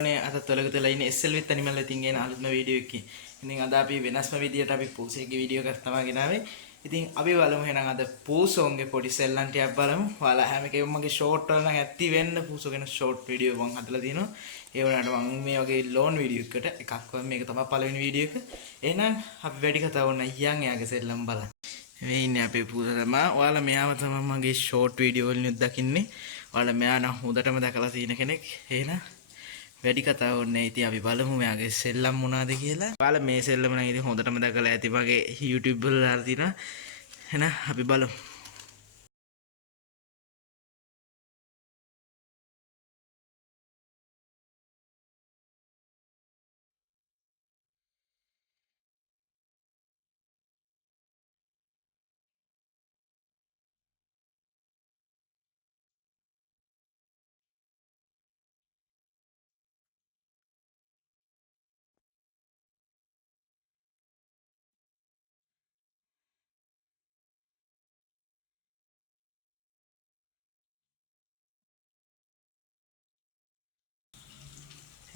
අද තොලක තලා ඉන්නේ SL with animal ඉතින් එන අලුත්ම වීඩියෝ එකකින්. ඉතින් අද අපි වෙනස්ම විදියට අපි පූසේගේ වීඩියෝ එකක් තමයි ගෙනාවේ. ඉතින් අපි බලමු එහෙනම් අද පූසෝන්ගේ පොඩි සෙල්ලම් ටිකක් බලමු. ඔයාලා හැම එකම මගේ ෂෝට් වල නම් ඇත්ති වෙන්න පූසෝ ගැන ෂෝට් වීඩියෝ මම හදලා තිනවා. ඒ වුණාට මම මේ වගේ ලෝන් වීඩියෝ එකකට එකක් මේක තමයි පළවෙනි වීඩියෝ එක. එහෙනම් අපි වැඩි කතා වුණා යන් එයාගේ සෙල්ලම් බලන්න. මේ ඉන්නේ අපේ පූසා තමයි. ඔයාලා මෙයාව තමයි මගේ ෂෝට් වීඩියෝ වලින් දකින්නේ. ඔයාලා මෙයා නම් හොඳටම දැකලා තියෙන කෙනෙක්. එහෙනම් වැඩි කතා ඕනේ ඉතින් අපි බලමු මෙයාගේ සෙල්ලම් මොනවාද කියලා. ඔයාලා මේ සෙල්ලම නම් ඉතින් හොඳටම දැකලා ඇති මගේ YouTube වල දාලා තියෙනවා. එහෙනම් අපි බලමු.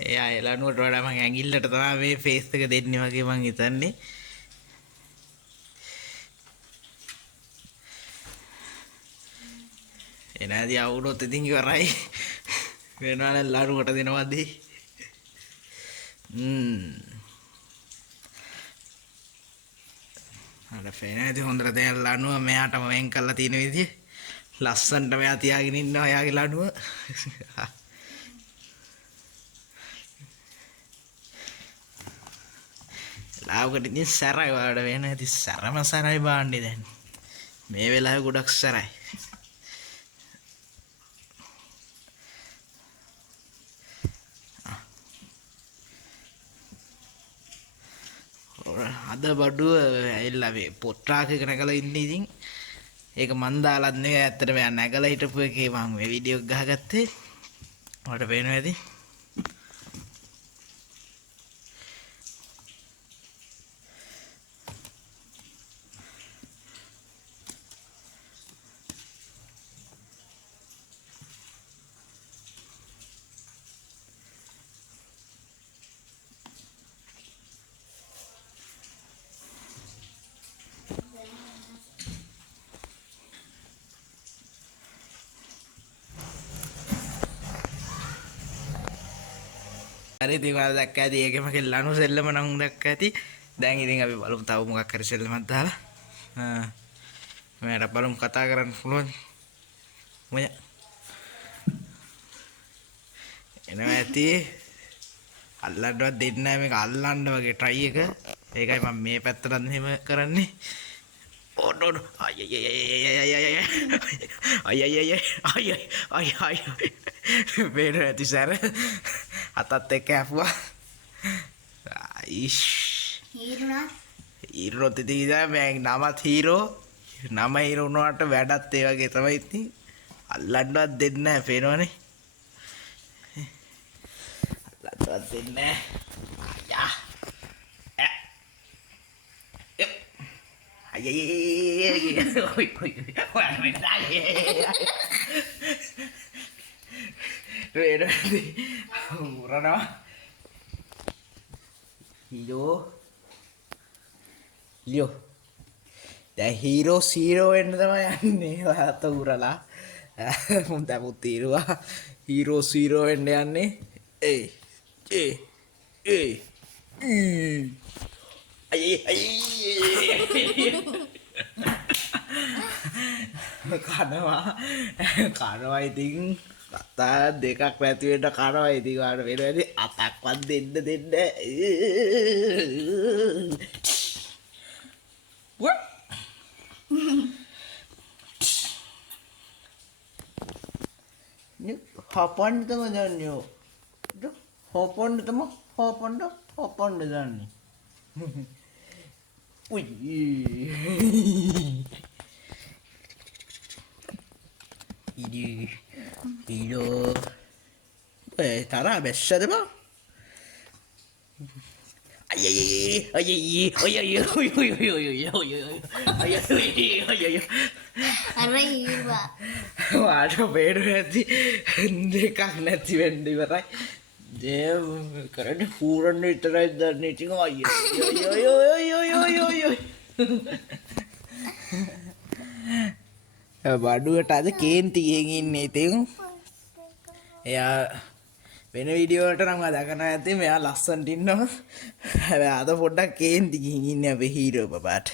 එයා එළනුවට වඩා මම ඇඟිල්ලට තමයි මේ ෆේස් එක දෙන්නේ වගේ මං හිතන්නේ. එනාදී අවුරුද්ද ඉතින් ඉවරයි. වෙනවනම් ලණුවට දෙනවද? අර ෆේනාදී හොඳට දැන් ලණුව මෙයාටම වෙන් කරලා තියෙන විදිය. ලස්සනට මෙයා තියාගෙන ඉන්නවා එයාගේ ලණුව. ලාවකට ඉතින් සැරයි වලට වෙන ඇති සැරම සැරයි බාන්නේ දැන් මේ වෙලාවේ ගොඩක් සැරයි. අද බඩුව ඇවිල්ලා මේ පොට්ටාක නැගලා ඉන්නේ ඉතින් ඒක මන් දාලත් නෙවෙයි ඇත්තටම මම නැගලා හිටපු එකේ මම මේ වීඩියෝ එක ගහගත්තේ. ඔයාලට පේනවා ඇති. හරි ඉතින් ඔයාලා දැක්කා ඇති ඒකේ මගේ ලණු සෙල්ලම නම් දැක්කා ඇති. දැන් ඉතින් අපි බලමු තව මොකක් හරි සෙල්ලමක් දාලා. මම බලමු කතා කරන්න පුළුවන්. මොය එනවා ඇති. අල්ලන්නවත් දෙන්නේ නැහැ මේක අල්ලන්න වගේ try එක. ඒකයි මම මේ පැත්තට මෙහෙම කරන්නේ. ඕනෝ අය බේර ඇති සැර අතත් එක්ක ඇපුවා. ඉෂ් හීරෝ තිතිදා මම නමත් හීරෝ නම හීරෝ වුණාට වැඩත් ඒ වගේ තමයි ඉතින් අල්ලන්නවත් දෙන්නේ නැහැ පේනවනේ. අල්ලන්නවත් දෙන්නේ නැහැ. දැන් හීරෝ සීරෝ වෙන්න තමයි යන්නේ. ඔයාත් උරලා මුන් දැන් තීරුවා හීරෝ සීරෝ වෙන්න යන්නේ. කනවා ඉතින් කතා දෙකක් නැති වෙන්න කනවා ඉතින් ඔයාලට වෙන වැඩි අතක්වත් දෙන්න හොපන්න තමයි දන්නේ. හොපන්න තමයි හොපන්න දන්නේ. Ui. Ido. Tara besar ba? Ay. වාට බේරු ඇති දෙකක් නැති වෙන්න ඉවරයි. දේව කරන්නේ හූරන්න විතරයි දන්නේ ඉතින් අයියෝ බඩුවට අද කේන්ති ගියන් ඉන්නේ ඉතින් එයා වෙන වීඩියෝ වලට නම් අදකන ඇති මෙයා ලස්සනට ඉන්නවා හැබැයි අද පොඩ්ඩක් කේන්ති ගියන් ඉන්නේ අපේ හීරෝ බබාට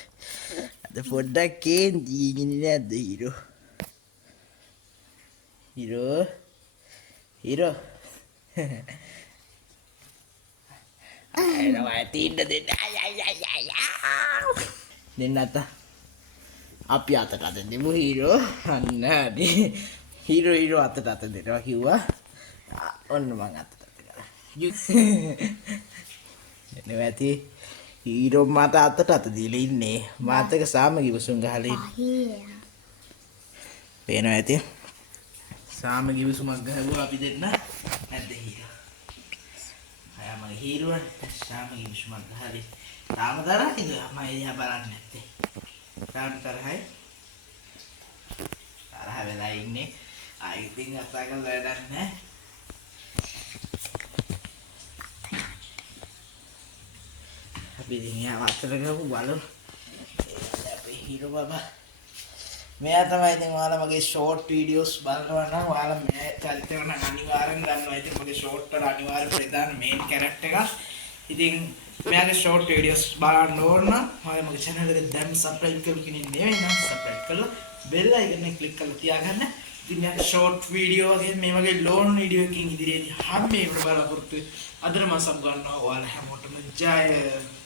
අද පොඩ්ඩක් කේන්ති ගියන් ඉන්නේ නැද්ද හීරෝ අයිනෝ ඇතින්න දෙන්න අත අපි අතට අත දෙමු හීරෝ අන්න හරි හීරෝ අතට අත දෙනවා කිව්වා ඔන්න මං අතට දෙනවා එනවා ඇති හීරෝ මට අතට අත දීලා ඉන්නේ මාත් එක්ක සාමගි විසුම් ගහලා ඉන්නේ පේනවා ඇති සාමගි විසුමක් ගහුවා අපි දෙන්න නැද්ද හීරෝ අය මගේ හීරෝ සාමගි විසුමක් ගහලා තාම තරහින් මම එහා බලන්නේ නැත්තේ තාම තරහයි තරහ වෙලා ඉන්නේ ආයි ඉතින් අත්තා කරලා වැඩක් නැහැ අපි ඉතින් යා වත්තර ගමු බලමු අපේ හීරෝ බබා මෙයා තමයි ඉතින් ඔයාලා මගේ ෂෝට් වීඩියෝස් බලනවා නම් ඔයාලා මේ චරිතය නම් අනිවාර්යෙන් ගන්නවා ඉතින් මගේ ෂෝට් වල අනිවාර්ය ප්‍රධාන මේන් කැරක්ටර් එක ඉතින් මෙයාගේ ෂෝට් වීඩියෝස් බලන්න ඕන නම් ඔයාලා මගේ channel එක දැන් subscribe කරලා කෙනෙක් නෙවෙයි නම් subscribe කරලා bell icon එක click කරලා තියාගන්න ඉතින් මෙයාගේ ෂෝට් වීඩියෝ වගේ මේ වගේ ලෝන් වීඩියෝ එකකින් ඉදිරියේදී හැම එකම බලාපොරොත්තු අදට මම සබ් ගන්නවා ඔයාලා හැමෝටම ජය